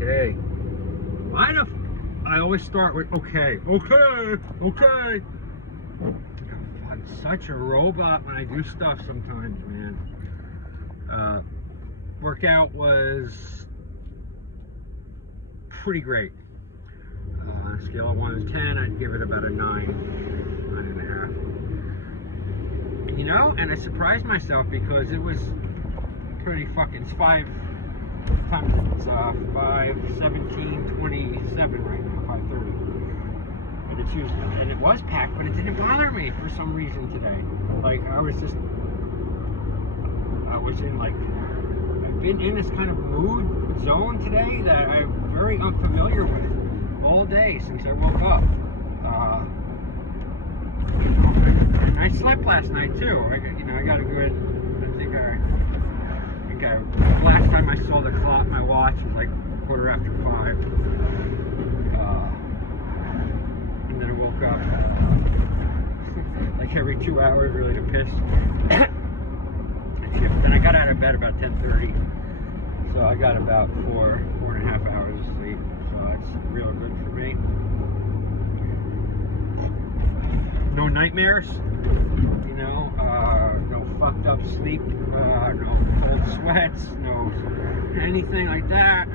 Okay. Why the I always start with okay. I'm such a robot when I do stuff sometimes, man. Workout was pretty great. On a scale of 1 to 10, I'd give it about a 9.5. You know, and I surprised myself because it was pretty fucking, it's 5 times, it's 5:17:27 right now, 5:30. And it's usually, and it was packed, but it didn't bother me for some reason today. Like, I was in like, I've been in this kind of mood zone today that I'm very unfamiliar with all day since I woke up. And I slept last night too. I got a good. I think last time I saw the clock, my watch was like 5:15. And then I woke up like every 2 hours, really to piss. Then I got out of bed about 10:30. So I got about 4.5 hours of sleep. So that's real good for me. No nightmares, you know, no fucked up sleep, no cold sweats, no anything like that,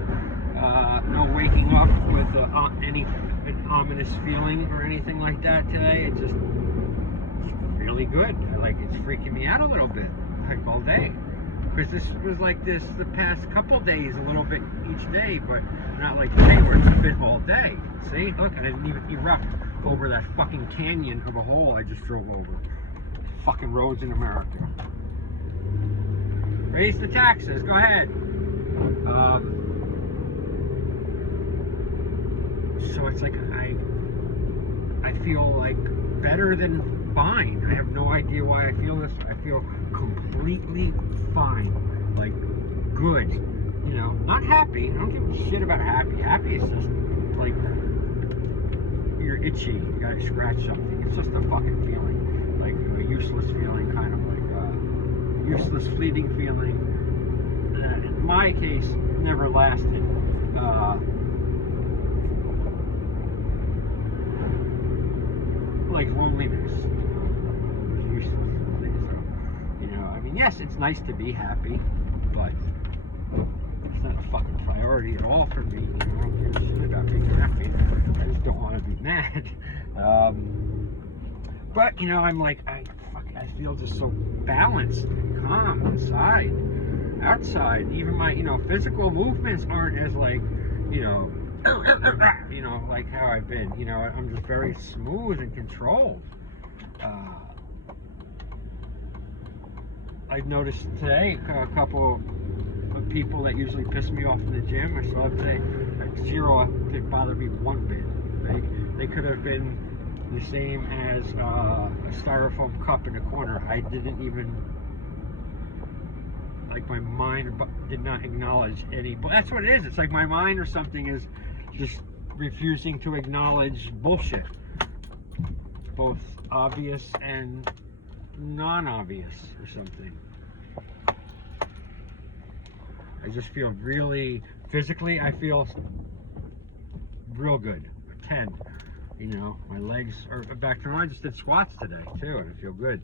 no waking up with any ominous feeling or anything like that today. It's just really good. It's freaking me out a little bit, like all day. Because this was like this the past couple days, a little bit each day, but not like today where it's been all day. See, look, I didn't even erupt over that fucking canyon of a hole I just drove over. Fucking roads in America. Raise the taxes, go ahead. So it's like I feel like better than fine. I have no idea why I feel this. I feel completely fine, like good, you know, not happy. I don't give a shit about happy. Happy is just like you're itchy, you gotta scratch something. It's just a fucking feeling, like a useless feeling, kind of like a useless fleeting feeling that in my case never lasted. Like loneliness, useless. You know, I mean, yes, it's nice to be happy, but it's not a fucking priority at all for me. You know, I don't give a shit about being happy. I just don't want to be mad. But you know, I'm like, I feel just so balanced and calm inside, outside. Even my, you know, physical movements aren't as like, you know, like how I've been. You know, I'm just very smooth and controlled. I've noticed today a couple of people that usually piss me off in the gym. I saw today, like zero didn't bother me one bit. They could have been the same as a styrofoam cup in the corner. I didn't even, like, my mind did not acknowledge any. But that's what it is. It's like my mind or something is just refusing to acknowledge bullshit, both obvious and non-obvious or something. I just feel really, physically, I feel real good. 10. You know, my legs are back to normal. I just did squats today too, and I feel good.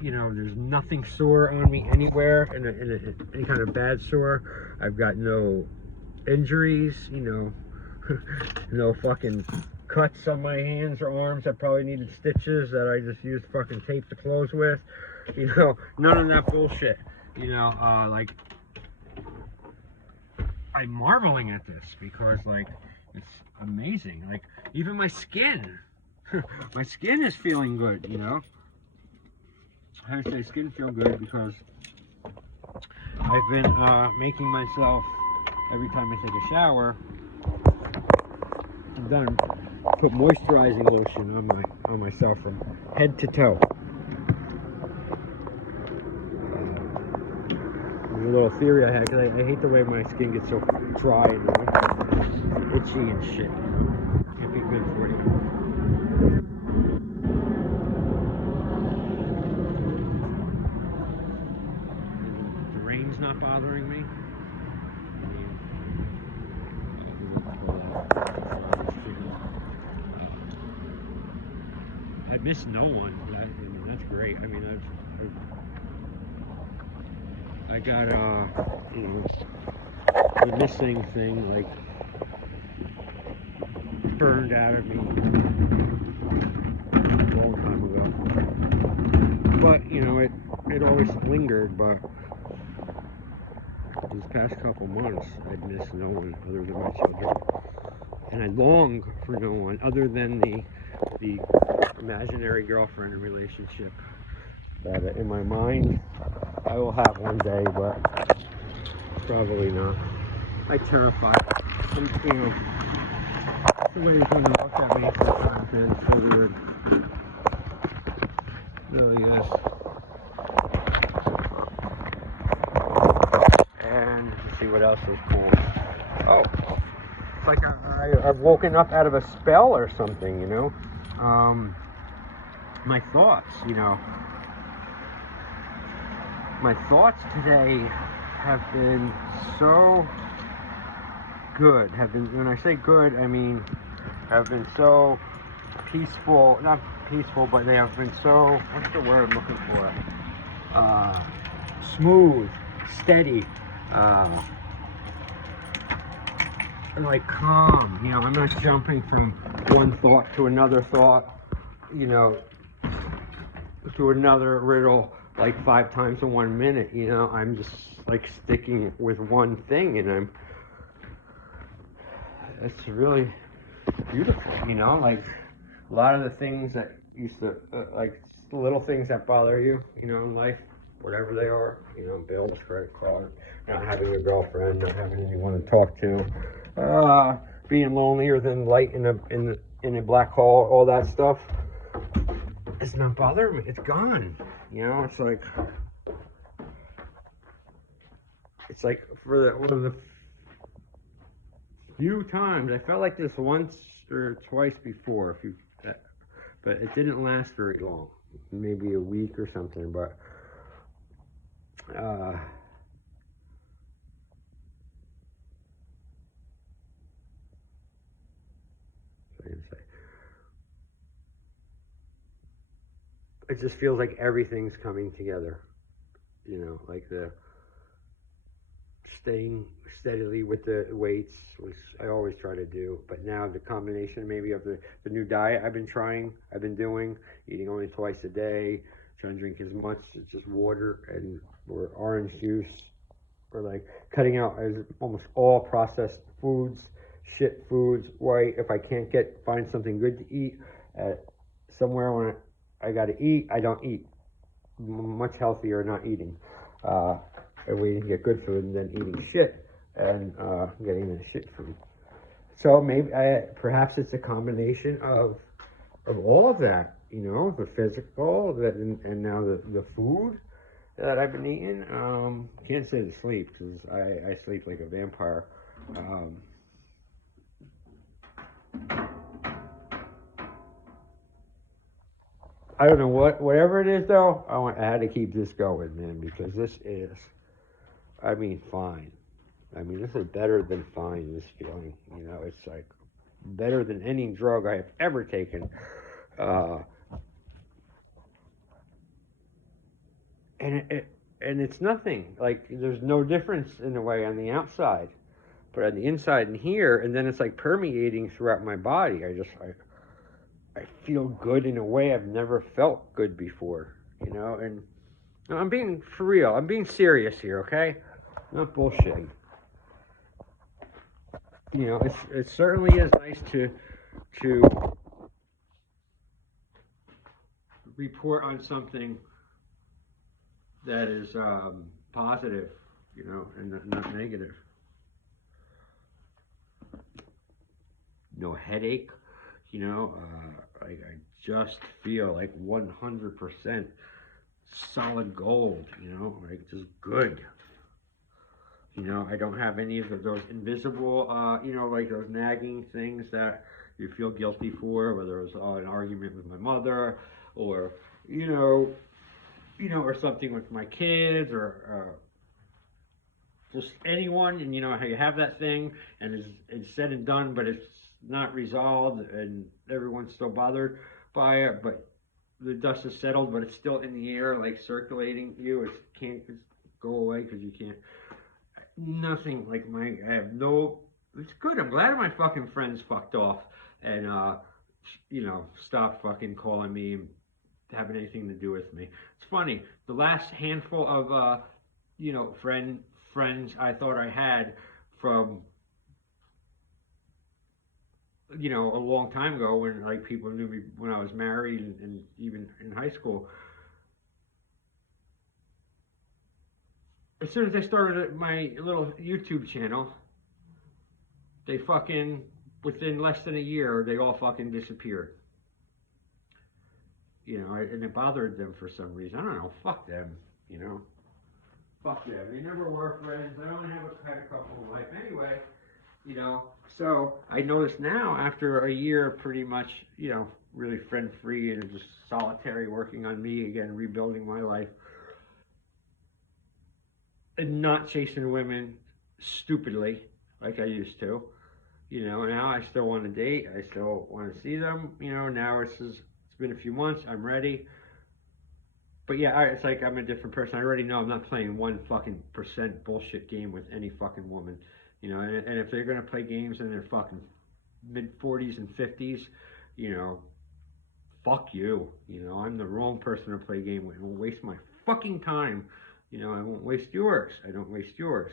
You know, there's nothing sore on me anywhere, any kind of bad sore. I've got no injuries, you know, no fucking cuts on my hands or arms that probably needed stitches that I just used fucking tape to close with. You know, none of that bullshit. You know, like, I'm marveling at this because, like, it's amazing. Like, even my skin, my skin is feeling good, you know. I say skin feel good because I've been making myself, every time I take a shower, I'm done, put moisturizing lotion on myself from head to toe. There's a little theory I had, because I hate the way my skin gets so dry and itchy and shit, you know. Can't be good for you. The rain's not bothering me. miss no one. That's great. I mean, I got the missing thing like burned out of me a long time ago. But it always lingered. But these past couple months, I'd miss no one other than my children, and I long for no one other than the imaginary girlfriend relationship that in my mind I will have one day, but probably not. I terrify. Somebody kind of looked at me sometimes, and it's really weird. Really is. And let's see what else is cool. Oh, it's like I've woken up out of a spell or something, my thoughts, my thoughts today have been so good. When I say good, I mean have been so peaceful. Not peaceful, but they have been so, what's the word I'm looking for? Smooth, steady, like calm. I'm not jumping from one thought to another thought, to another riddle like 5 times in 1 minute. I'm just like sticking with one thing, and it's really beautiful. Like a lot of the things that used to like the little things that bother you, in life, whatever they are, bills, credit card, not having a girlfriend, not having anyone to talk to, being lonelier than light in a black hole, all that stuff. It's not bothering me. It's gone. It's like for one of the few times I felt like this once or twice before, but it didn't last very long. Maybe a week or something. But what was I gonna say? It just feels like everything's coming together. Like the staying steadily with the weights, which I always try to do, but now the combination maybe of the new diet I've been doing, eating only twice a day, trying to drink as much just water or orange juice, or like cutting out almost all processed foods, shit foods. White, if I can't find something good to eat at somewhere when I gotta eat, I don't eat. Much healthier not eating. And waiting to get good food and then eating shit and getting the shit food. So maybe perhaps it's a combination of all of that, the physical and now the food that I've been eating. Can't say the sleep because I sleep like a vampire. I don't know whatever it is though. I had to keep this going, man, because this is, I mean, fine. I mean, this is better than fine, this feeling. It's like better than any drug I have ever taken. And it's nothing. Like, there's no difference in a way on the outside. But on the inside and here, and then it's like permeating throughout my body. I feel good in a way I've never felt good before. And I'm being for real. I'm being serious here, okay? Not bullshitting. It certainly is nice to report on something that is positive, and not negative. No headache, I just feel like 100% solid gold, like just good. I don't have any of those invisible, like those nagging things that you feel guilty for, whether it was an argument with my mother or, or something with my kids or just anyone, and how you have that thing and it's said and done, but it's not resolved and everyone's still bothered by it, but the dust has settled, but it's still in the air, like circulating you. It can't just go away because you can't. Nothing like my. I have no. It's good. I'm glad my fucking friends fucked off and stopped fucking calling me and having anything to do with me. It's funny. The last handful of friends I thought I had from a long time ago when like people knew me when I was married and even in high school. As soon as I started my little YouTube channel, they fucking within less than a year they all fucking disappeared. And it bothered them for some reason. I don't know. Fuck them. You know. Fuck them. They never were friends. I only had a couple in life anyway. So I noticed now after a year, pretty much, really friend free and just solitary, working on me again, rebuilding my life, and not chasing women stupidly like I used to. Now I still want to date. I still want to see them. Now it's been a few months. I'm ready. But yeah, it's like I'm a different person. I already know I'm not playing 1% bullshit game with any fucking woman. And if they're gonna play games in their fucking mid 40s and 50s, fuck you. I'm the wrong person to play a game with. I won't waste my fucking time. I won't waste yours. I don't waste yours.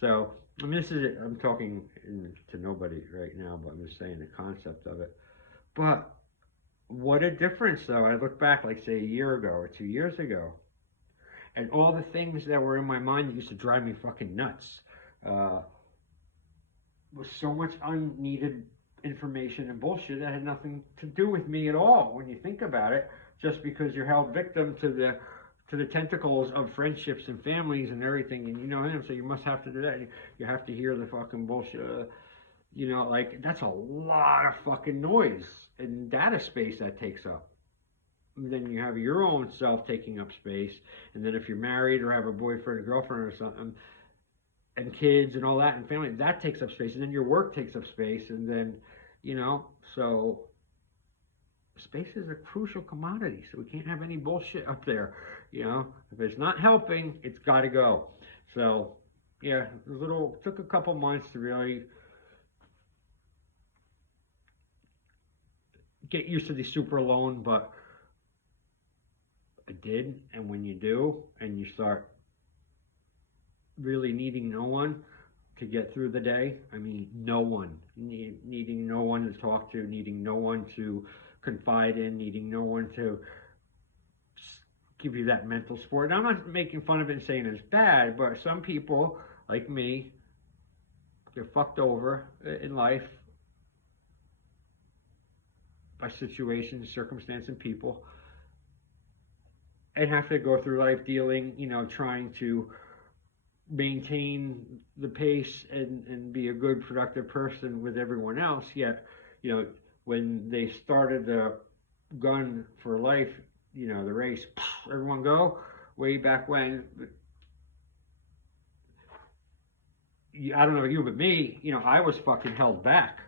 So, I mean, this is it. I'm talking to nobody right now, but I'm just saying the concept of it. But what a difference, though. I look back, like, say, a year ago or 2 years ago, and all the things that were in my mind that used to drive me fucking nuts was so much unneeded information and bullshit that had nothing to do with me at all when you think about it, just because you're held victim to the tentacles of friendships and families and everything, and him, so you must have to do that. You have to hear the fucking bullshit. Like, that's a lot of fucking noise and data space that takes up. And then you have your own self taking up space, and then if you're married or have a boyfriend or girlfriend or something, and kids and all that and family, that takes up space, and then your work takes up space, and then so space is a crucial commodity, so we can't have any bullshit up there. If it's not helping, it's got to go. So yeah, took a couple months to really get used to the super alone, but I did. And when you do, and you start really needing no one to get through the day, I mean, no one, needing no one to talk to, needing no one to confide in, needing no one to give you that mental support. And I'm not making fun of it and saying it's bad, but some people, like me, get fucked over in life by situations, circumstance, and people, and have to go through life dealing, trying to maintain the pace and be a good, productive person with everyone else. Yet, when they started the gun for life, the race, everyone go, way back when, I don't know you, but me, I was fucking held back.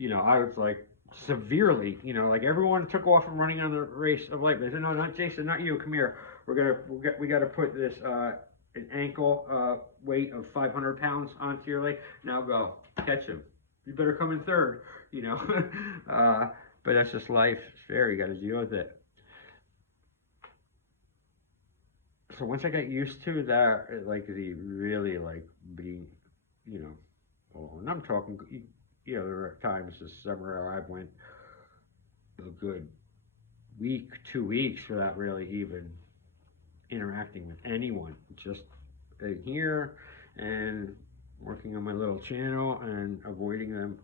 I was like severely, like everyone took off and running on the race of life. They said, no, not Jason, not you, come here. We got to put this, an ankle weight of 500 pounds onto your leg. Now go, catch him. You better come in third, but that's just life. It's fair, you got to deal with it. So once I got used to that, like the really like being, and I'm talking, there are times this summer I went a good week, 2 weeks without really even interacting with anyone, just here and working on my little channel and avoiding them.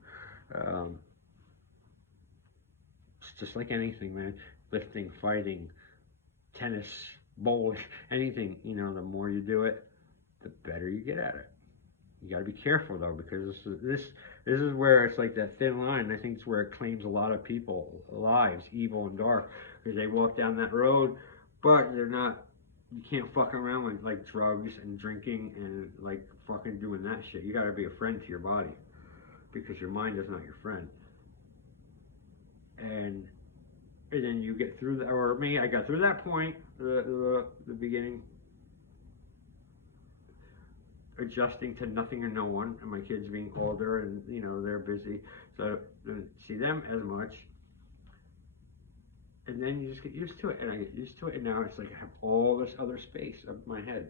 It's just like anything, man. Lifting, fighting, tennis, bowling, anything. The more you do it, the better you get at it. You got to be careful though, because this is where it's like that thin line. I think it's where it claims a lot of people lives, evil and dark, because they walk down that road, but they're not. You can't fuck around with like drugs and drinking and like fucking doing that shit. You got to be a friend to your body, because your mind is not your friend. And and then you get through that, or me, I got through that point, the beginning, adjusting to nothing or no one, and my kids being older, and you know they're busy, so I don't see them as much. And then you just get used to it, and I get used to it, and now it's like I have all this other space of my head,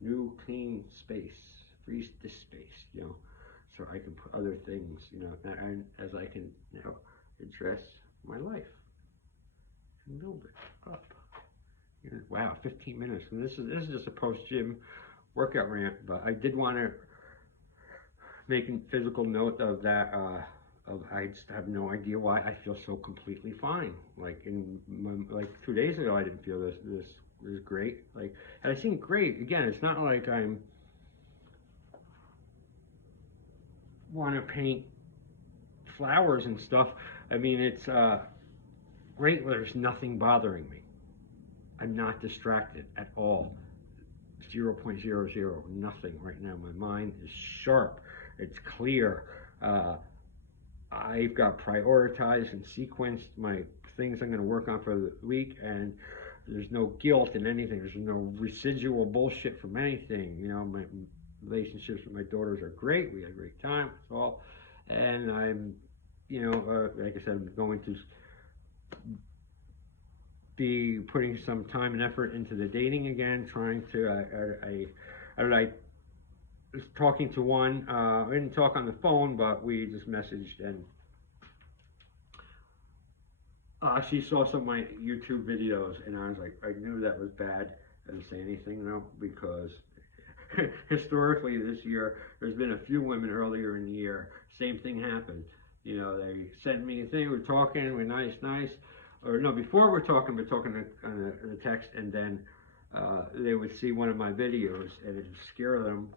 new clean space, free this space, you know, so I can put other things, you know, and as I can now address my life and build it up. You know, wow, 15 minutes, and this is just a post gym workout rant, but I did want to make a physical note of that. I just have no idea why I feel so completely fine. Like like 2 days ago, I didn't feel this is great. Like, and I seem great. Again, it's not like I'm want to paint flowers and stuff. I mean, it's great where there's nothing bothering me. I'm not distracted at all. 0.00, nothing right now. My mind is sharp. It's clear. I've got prioritized and sequenced my things I'm going to work on for the week, and there's no guilt in anything. There's no residual bullshit from anything. You know, my relationships with my daughters are great. We had a great time. It's all, and I'm, you know, like I said, I'm going to be putting some time and effort into the dating again, trying to, I was talking to one, I didn't talk on the phone, but we just messaged, and she saw some of my YouTube videos, and I was like, I knew that was bad. I didn't say anything though, because historically this year, there's been a few women earlier in the year, same thing happened. You know, they sent me a thing, we're talking, we're nice, or no, before we're talking on the text, and then they would see one of my videos, and it would scare them,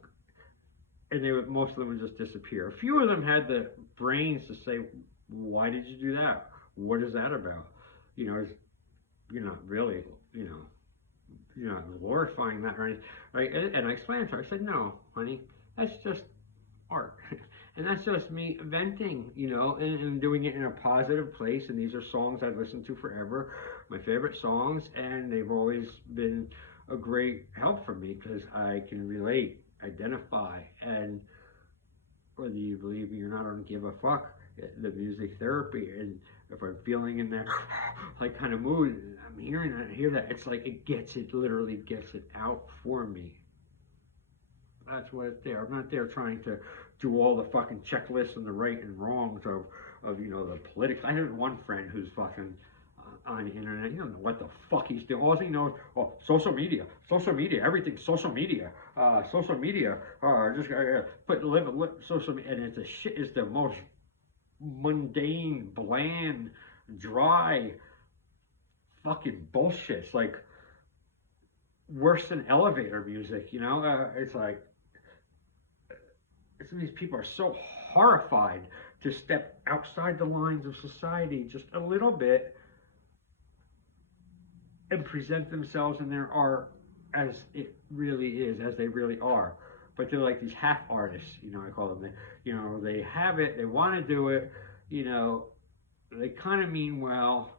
and most of them would just disappear. A few of them had the brains to say, why did you do that? What is that about? You know, you're not really, you know, you're not glorifying that or anything, right? And I explained to her, I said, no, honey, that's just art. And that's just me venting, you know, and doing it in a positive place. And these are songs I've listened to forever, my favorite songs, and they've always been a great help for me because I can relate, identify, and whether you believe me or not, I don't give a fuck. The music therapy, and if I'm feeling in that like kind of mood, I'm hearing that, I hear that, it's like it literally gets it out for me. That's what it's there. I'm not there trying to do all the fucking checklists and the right and wrongs of you know, the politics. I had one friend who's fucking on the internet. He doesn't know what the fuck he's doing. All he knows, oh, social media, everything's social media, just live social media, and it's a shit. Is the most mundane, bland, dry, fucking bullshit. It's like worse than elevator music, you know? It's like, some of these people are so horrified to step outside the lines of society just a little bit and present themselves in their art as it really is, as they really are. But they're like these half artists, you know, I call them. You know, they have it, they want to do it, you know, they kind of mean well,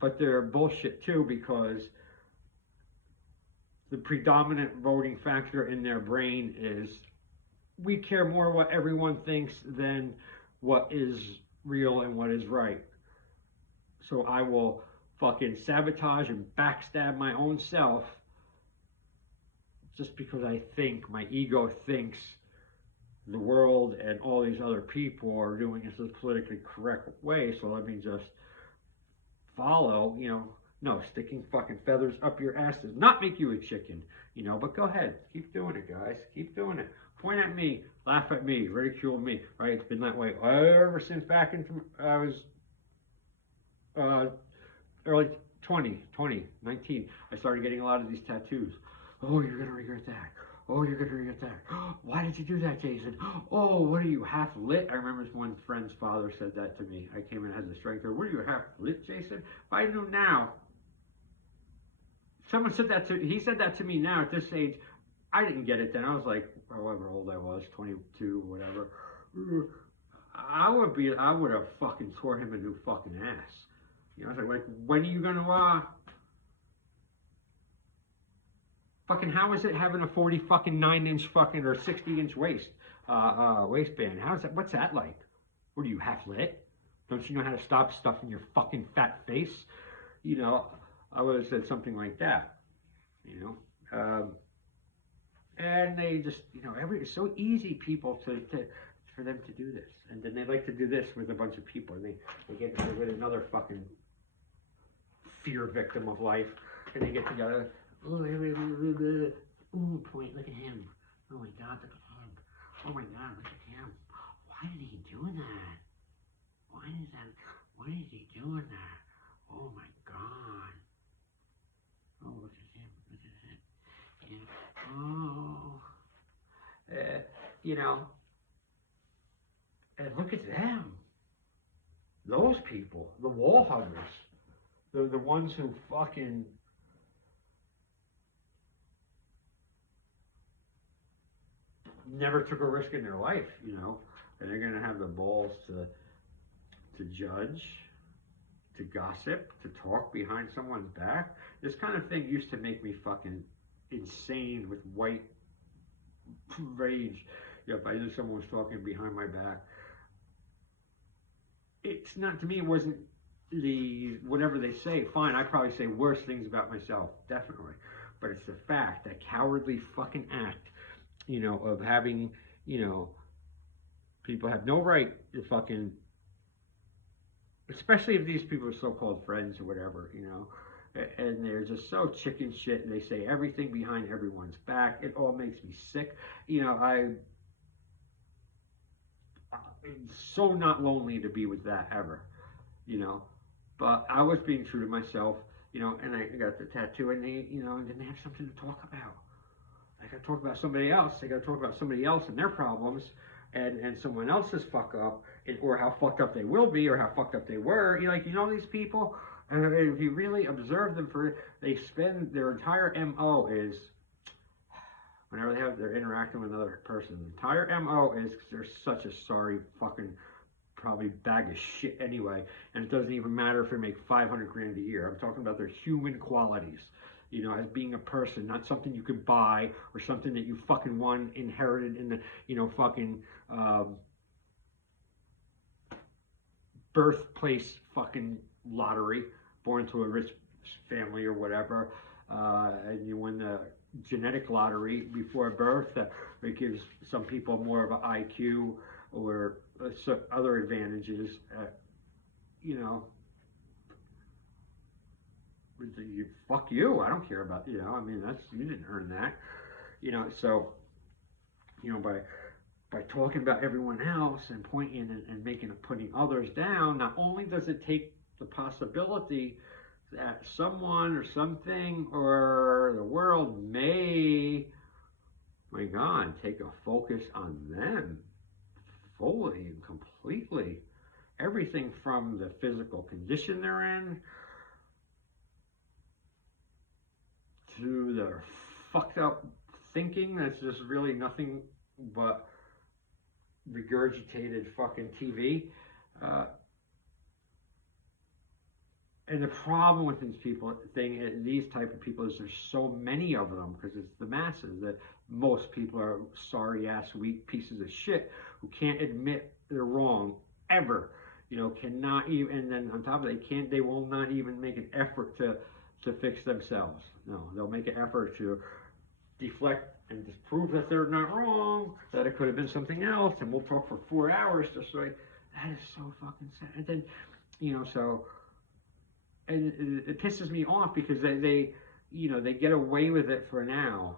but they're bullshit too, because the predominant voting factor in their brain is, we care more what everyone thinks than what is real and what is right. So I will fucking sabotage and backstab my own self just because I think, my ego thinks the world and all these other people are doing this the politically correct way, so let me just follow, you know. No, sticking fucking feathers up your ass does not make you a chicken, you know, but go ahead. Keep doing it, guys. Keep doing it. Point at me, laugh at me, ridicule me, right? It's been that way ever since back in, I was early 19. I started getting a lot of these tattoos. Oh, you're going to regret that. Oh, you're going to regret that. Why did you do that, Jason? Oh, what are you, half lit? I remember one friend's father said that to me. I came in and had the strength. What are you, half lit, Jason? If I knew now, someone said that to, he said that to me now at this age. I didn't get it then. I was like, however old I was, 22, whatever. I would have fucking tore him a new fucking ass. You know, it's like when are you gonna fucking, how is it having a 40 fucking 9 inch fucking or 60 inch waistband? How's that? What's that like? What are you, half lit? Don't you know how to stop stuffing your fucking fat face? You know, I would have said something like that. You know, and they just, you know, it's so easy people to for them to do this, and then they like to do this with a bunch of people, and they get with another fucking fear victim of life, and they get together. Ooh, point, look at him. Oh my god, look at him. Oh my god, look at him. Why did he do that? Why is he doing that? Oh my god. Oh, look at him. Look at him. Yeah. Oh. You know, and look at them. Those people, the wall huggers. They're the ones who fucking never took a risk in their life, you know, and they're gonna have the balls to judge, to gossip, to talk behind someone's back. This kind of thing used to make me fucking insane with white rage. You know, if I knew someone was talking behind my back, it's not, to me, it wasn't the whatever they say. Fine, I probably say worse things about myself, definitely, but it's the fact, that cowardly fucking act, you know, of having, you know, people have no right to fucking, especially if these people are so-called friends or whatever, you know, and they're just so chicken shit, and they say everything behind everyone's back. It all makes me sick. You know, I'm so not lonely to be with that ever, you know, but I was being true to myself, you know, and I got the tattoo, and they, you know, and then they have something to talk about. I got to talk about somebody else. I got to talk about somebody else and their problems, and someone else's fuck up, or how fucked up they will be, or how fucked up they were. You know, like, you know, these people, if you really observe them they spend their entire MO is, whenever they're interacting with another person, the entire MO is because they're such a sorry fucking probably bag of shit anyway, and it doesn't even matter if they make 500 grand a year. I'm talking about their human qualities, you know, as being a person, not something you could buy or something that you fucking won, inherited in the, you know, fucking birthplace fucking lottery, born to a rich family or whatever, and you win the genetic lottery before birth that gives some people more of an IQ or other advantages, you know, fuck you, I don't care about, you know, I mean, that's, you didn't earn that, you know, so, you know, by talking about everyone else and pointing and putting others down, not only does it take the possibility that someone or something or the world may, my God, take a focus on them fully and completely. Everything from the physical condition they're in to their fucked up thinking that's just really nothing but regurgitated fucking TV. And the problem with these type of people, is there's so many of them, because it's the masses, that most people are sorry ass weak pieces of shit who can't admit they're wrong ever. You know, cannot even, and then on top of it, they will not even make an effort to fix themselves. No, they'll make an effort to deflect and just prove that they're not wrong, that it could have been something else, and we'll talk for 4 hours just like, that is so fucking sad. And then, you know, so, and it pisses me off because they you know, they get away with it for now.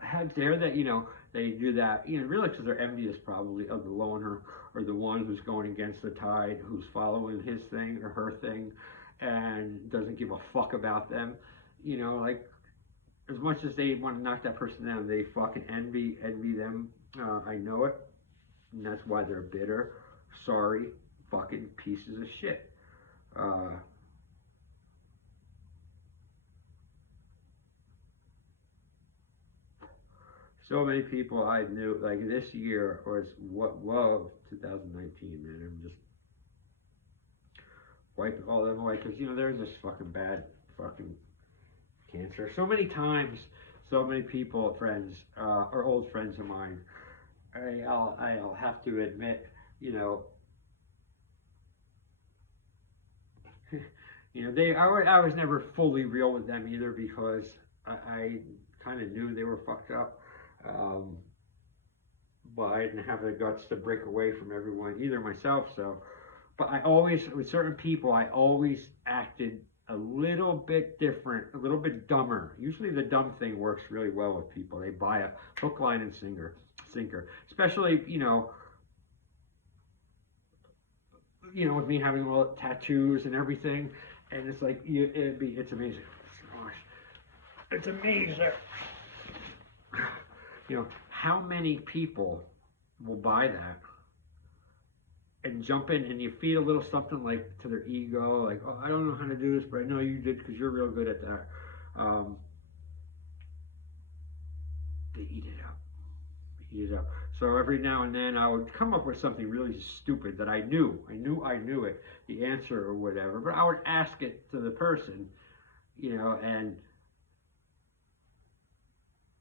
How dare that, you know, they do that, you know, really because they're envious probably of the loner, or the one who's going against the tide, who's following his thing or her thing and doesn't give a fuck about them. You know, like, as much as they want to knock that person down, they fucking envy them. I know it, and that's why they're bitter, sorry, fucking pieces of shit. so many people I knew, like this year was whoa, 2019, man. I'm just wiping all them away because there's this fucking bad fucking cancer. So many times, so many people, friends, or old friends of mine, I'll have to admit, you know, I was never fully real with them either because I kind of knew they were fucked up. Um, but I didn't have the guts to break away from everyone either myself. So, but I always, with certain people, I always acted a little bit different, a little bit dumber. Usually the dumb thing works really well with people. They buy a hook, line, and sinker. Especially, with me having all the tattoos and everything. And it's like, it's amazing. Gosh, it's amazing. How many people will buy that and jump in and you feed a little something like to their ego, like, oh, I don't know how to do this, but I know you did because you're real good at that. They eat it up. So every now and then I would come up with something really stupid that I knew it, the answer or whatever, but I would ask it to the person, and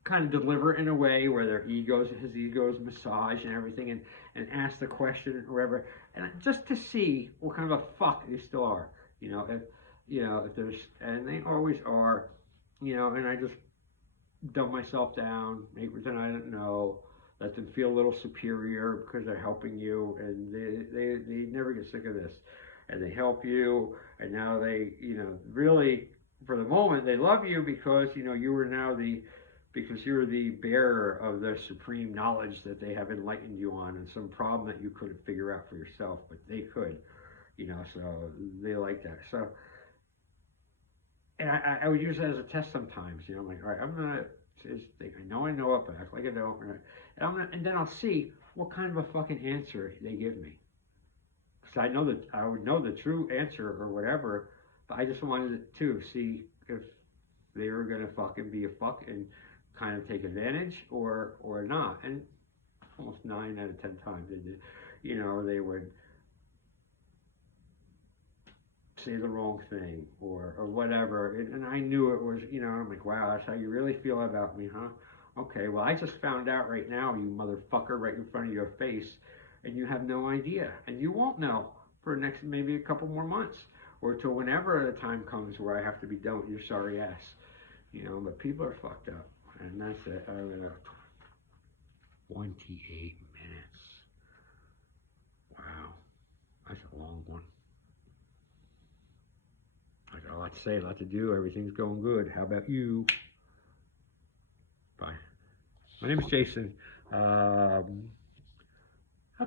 kind of deliver it in a way where his ego is massaged and everything, and ask the question or whatever, and just to see what kind of a fuck they still are, if there's, and they always are, and I just dumb myself down, make pretend I didn't know, let them feel a little superior because they're helping you, and they never get sick of this, and they help you, and now they, really, for the moment, they love you because, because you're the bearer of their supreme knowledge that they have enlightened you on, and some problem that you couldn't figure out for yourself, but they could, so they like that. So, and I would use it as a test sometimes, I'm like, all right, I'm gonna just think, I know it, but act like I don't, and then I'll see what kind of a fucking answer they give me, because I know that I would know the true answer or whatever, but I just wanted to see if they were gonna fucking be a fuck and kind of take advantage or not, and almost 9 out of 10 times they did, they would say the wrong thing or whatever, and I knew it was, I'm like, wow, that's how you really feel about me, huh? Okay, well, I just found out right now, you motherfucker, right in front of your face, and you have no idea, and you won't know for next maybe a couple more months, or till whenever the time comes where I have to be done with your sorry ass, but people are fucked up, and that's it. 28 minutes. Wow, that's a long one. I got a lot to say, a lot to do. Everything's going good. How about you? Bye. My name is Jason. How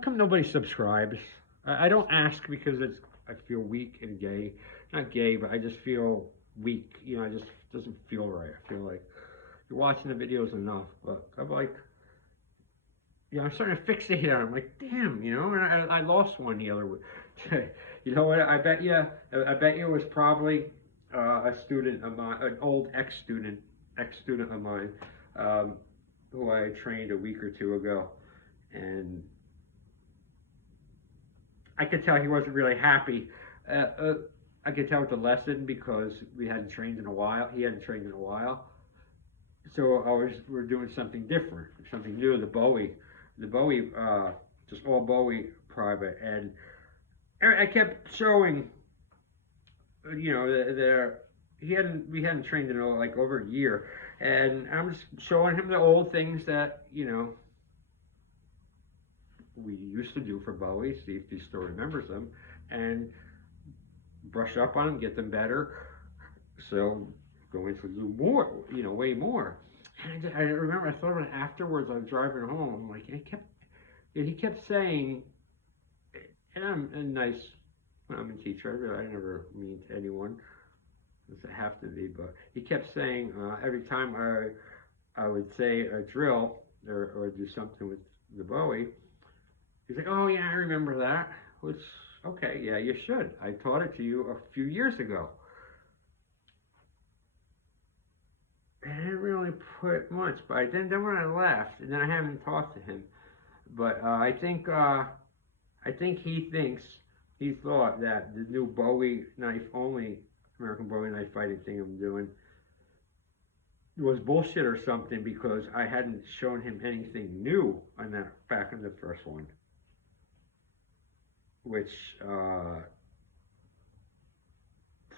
come nobody subscribes? I don't ask because I feel weak and gay. Not gay, but I just feel weak. I just doesn't feel right. I feel like you're watching the videos enough, but I'm like, I'm starting to fixate on it. I'm like, damn, and I lost one the other week. You know what? I bet you it was probably a student of mine, an old ex-student of mine, who I trained a week or two ago, and I could tell he wasn't really happy. I could tell with the lesson because we hadn't trained in a while. He hadn't trained in a while, so we're doing something different, something new. The Bowie, just all Bowie private, and I kept showing, we hadn't trained in like over a year, and I'm just showing him the old things that we used to do for Bowie, see if he still remembers them, and brush up on them, get them better. So going to do more, way more. And I remember I thought of it afterwards. I was driving home. I'm like, he kept saying, and I'm a nice when I'm a teacher. I never mean to anyone. Doesn't have to be, but he kept saying every time I would say a drill or do something with the Bowie, he's like, oh yeah, I remember that. Which, okay, yeah, you should. I taught it to you a few years ago. I didn't really put much, but then when I left, and then I haven't talked to him. But I think he thought that the new Bowie knife only American Bowie knife fighting thing I'm doing was bullshit or something because I hadn't shown him anything new on that back in the first one, which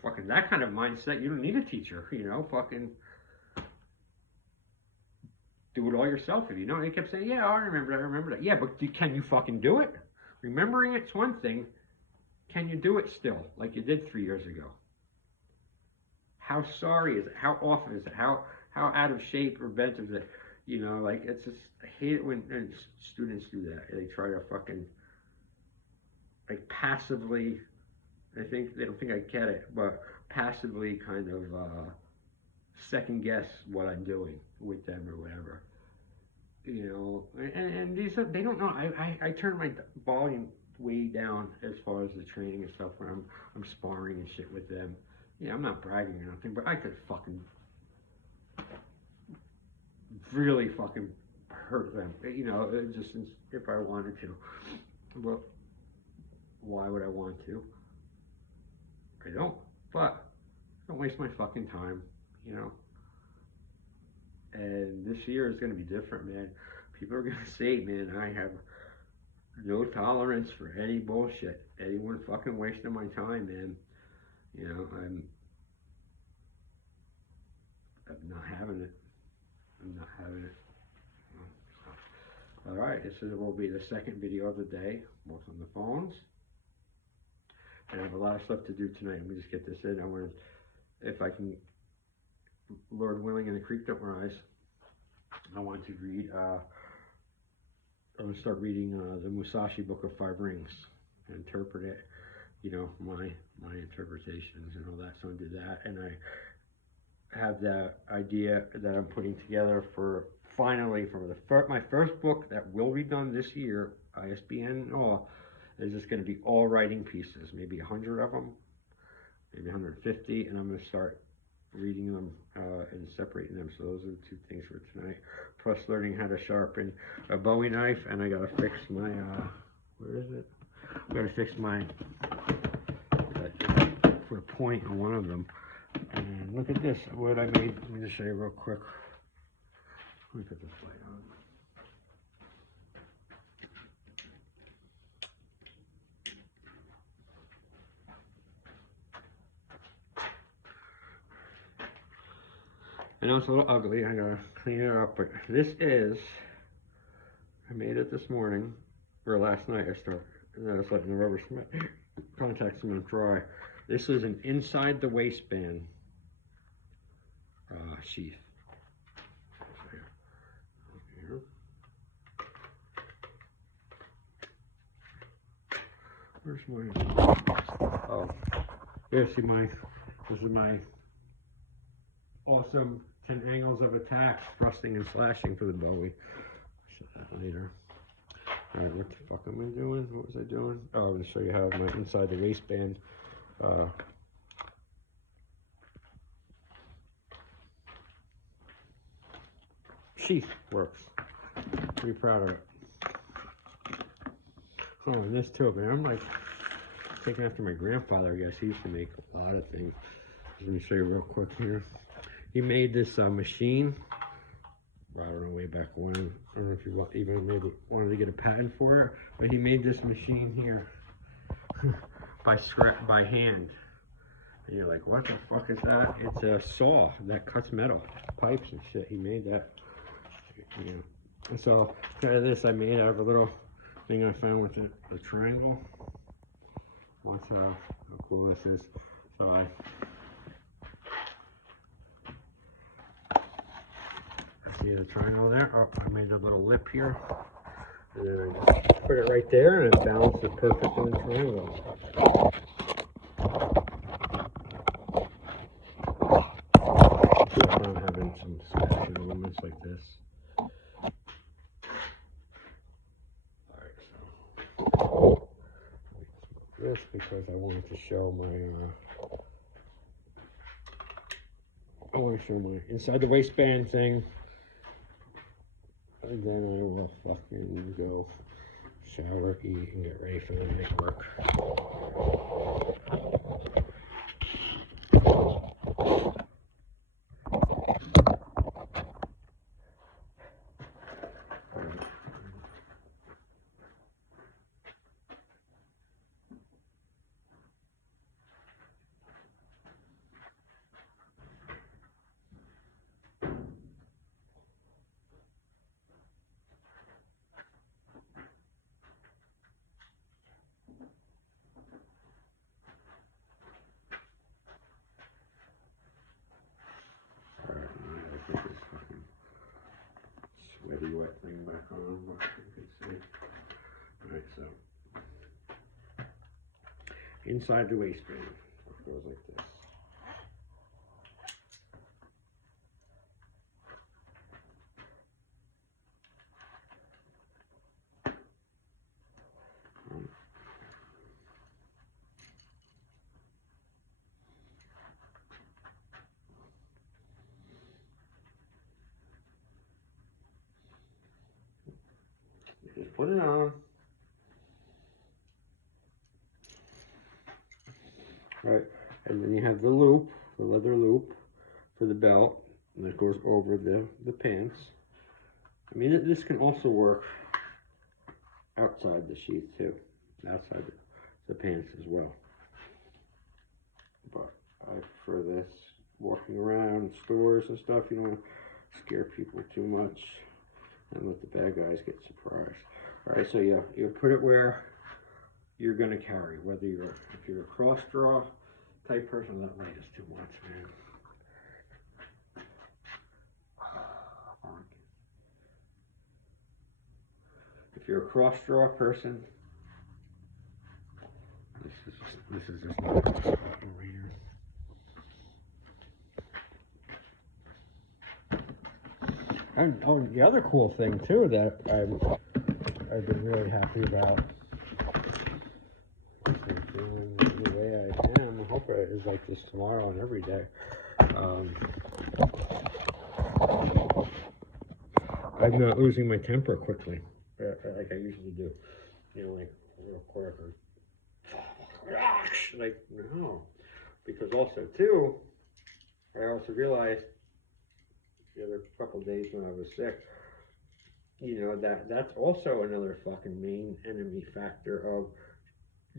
fucking that kind of mindset, you don't need a teacher, fucking do it all yourself if you know. And he kept saying, yeah, I remember that. Yeah, but can you fucking do it? Remembering it's one thing. Can you do it still like you did 3 years ago? How sorry is it? How off is it? How out of shape or bent is it? Like it's just, I hate it when students do that. They try to fucking like passively, I think they don't think I get it, but passively kind of second guess what I'm doing with them or whatever. And these they don't know. I turn my volume way down as far as the training and stuff when I'm sparring and shit with them. Yeah, I'm not bragging or nothing, but I could fucking really fucking hurt them. Just if I wanted to. Well, why would I want to? I don't. But don't waste my fucking time. And this year is going to be different, man. People are going to say, man, I have no tolerance for any bullshit. Anyone fucking wasting my time, man. I'm not having it. I'm not having it. So, all right, this will be the second video of the day, both on the phones. And I have a lot of stuff to do tonight. Let me just get this in. I want to, if I can, Lord willing, and the creek don't rise, I want to read, I'm going to start reading the Musashi Book of Five Rings and interpret it, my interpretations and all that. So I do that, and I have that idea that I'm putting together for finally for my first book that will be done this year, ISBN and all, is just going to be all writing pieces, maybe 100 of them, maybe 150, and I'm going to start reading them and separating them. So those are the two things for tonight. Plus learning how to sharpen a Bowie knife, and I gotta fix my where is it? I gotta fix my put a point on one of them. And look at this, what I made. Let me just show you real quick. Let me put this light on. I know it's a little ugly, I gotta clean it up, but this is, I made it this morning, or last night I started, and then I was letting the rubber contact cement dry. This is an inside the waistband sheath. Here. Where's my, oh, this is my awesome 10 angles of attack, thrusting and slashing for the Bowie. I'll show that later. Alright, what the fuck am I doing? What was I doing? Oh, I'm going to show you how my inside the waistband sheath works. Pretty proud of it. Oh, and this too, man. I'm like taking after my grandfather, I guess. He used to make a lot of things. Let me show you real quick here. He made this machine, I don't know, way back when. I don't know if you even maybe wanted to get a patent for it, but he made this machine here by hand. And you're like, what the fuck is that? It's a saw that cuts metal, pipes and shit. He made that. And so, kind of this I made out of a little thing I found with the triangle. Watch how cool this is. So see the triangle there? Oh, I made a little lip here. And then I just put it right there and it balances perfectly in the triangle. I'm having some smashing elements like this. Alright, so this because I wanted to show my I want to show my inside the waistband thing. And then I will fucking go shower, eat, and get ready for the night work. Put this fucking sweaty wet thing back on, what you can see. Alright, so inside the waistband, it goes like this. Just put it on. Right, and then you have the loop, the leather loop for the belt, and it goes over the pants. I mean, this can also work outside the sheath too, outside the pants as well. But I prefer this walking around stores and stuff. You don't want to scare people too much and let the bad guys get surprised. All right, so you put it where you're gonna carry, whether if you're a cross draw type person. That light is too much, man. If you're a cross draw person, this is just not a spot over here. And oh, the other cool thing too that I've been really happy about. Doing the way I am. I hope it is like this tomorrow and every day. I'm not losing my temper quickly, like I usually do. You know, like real quick. Like, no. Because also, too, I also realized the other couple of days when I was sick, you know, that's also another fucking main enemy factor of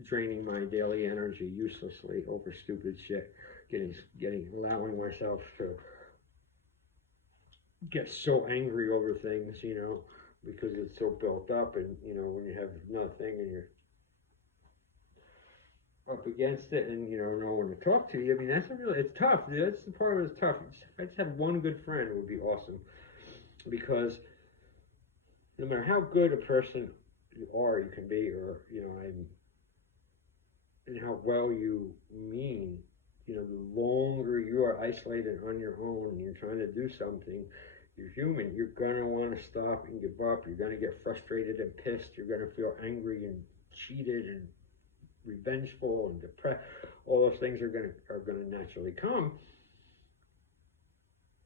draining my daily energy uselessly over stupid shit, allowing myself to get so angry over things, you know, because it's so built up, and you know, when you have nothing and you're up against it, and you know, no one to talk to you. I mean, it's tough. That's the part of it's tough. If I just had one good friend, it would be awesome, because no matter how good a person you can be, or you know, and how well you mean, you know, the longer you are isolated on your own and you're trying to do something, you're human. You're gonna want to stop and give up. You're gonna get frustrated and pissed. You're gonna feel angry and cheated and revengeful and depressed. All those things are gonna naturally come.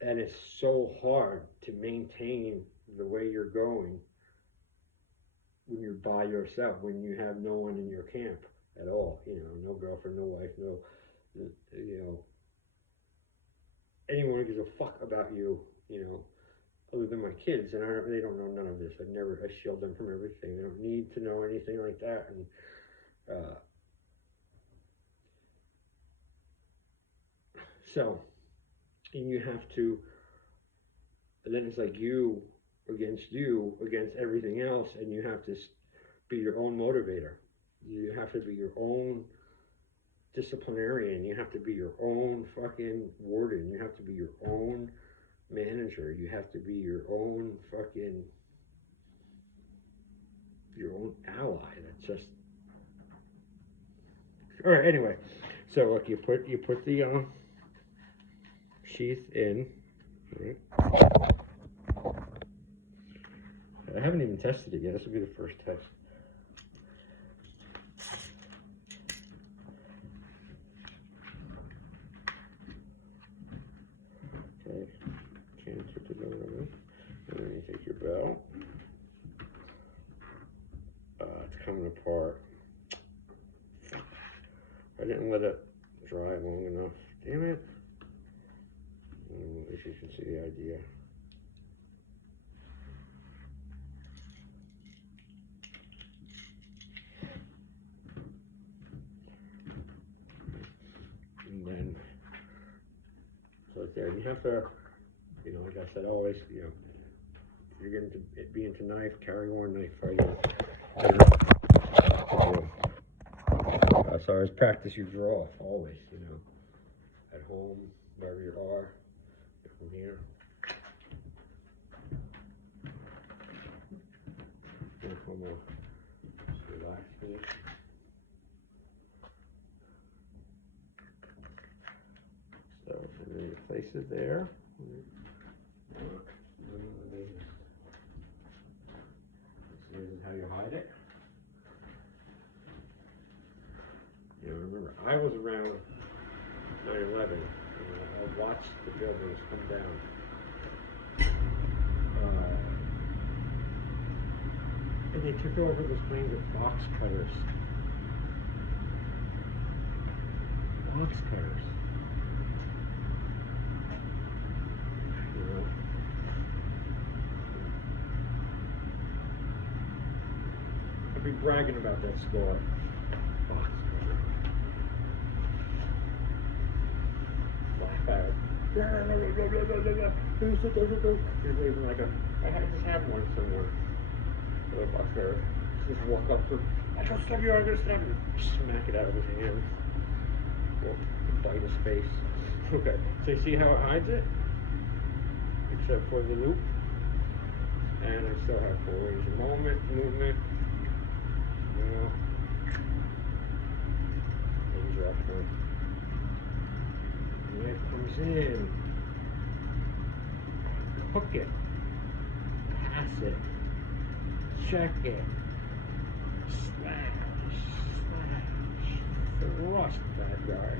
And it's so hard to maintain the way you're going when you're by yourself, when you have no one in your camp at all, you know, no girlfriend, no wife, no, you know, anyone who gives a fuck about you, you know, other than my kids, and they don't know none of this. I shield them from everything. They don't need to know anything like that, and so, and you have to, and then it's like you against everything else, and you have to be your own motivator. You have to be your own disciplinarian. You have to be your own fucking warden. You have to be your own manager. You have to be your own ally. That's just all right. Anyway, so look, you put the sheath in. Right. I haven't even tested it yet. This will be the first test. Okay, chance it to go in. And then you take your belt. apart. I didn't let it dry long enough. Damn it. At least you can see the idea. And then, so it's there. You have to, you know, like I said, always, you know, if you're going to be into knife, carry one knife fighting. So always practice your draw, always, you know, at home, wherever you are, from here. Just relax here. So, and then you place it there. This is how you hide it. You know, remember, I was around 9/11. I watched the buildings come down. And they took over those planes with box cutters. Box cutters. You know? I'd be bragging about that score. Box cutter. Laugh at it. There's even like I just have one somewhere. Box cutter. Just walk up to him. I don't stab you, I'm gonna stab you. Smack it out of his hands. Or bite his face. Okay, so you see how it hides it? Except for the loop. And I still have full range of movement. Now, and drop one. And it comes in. Hook it. Pass it. Check it. Slash. Thrust that guy.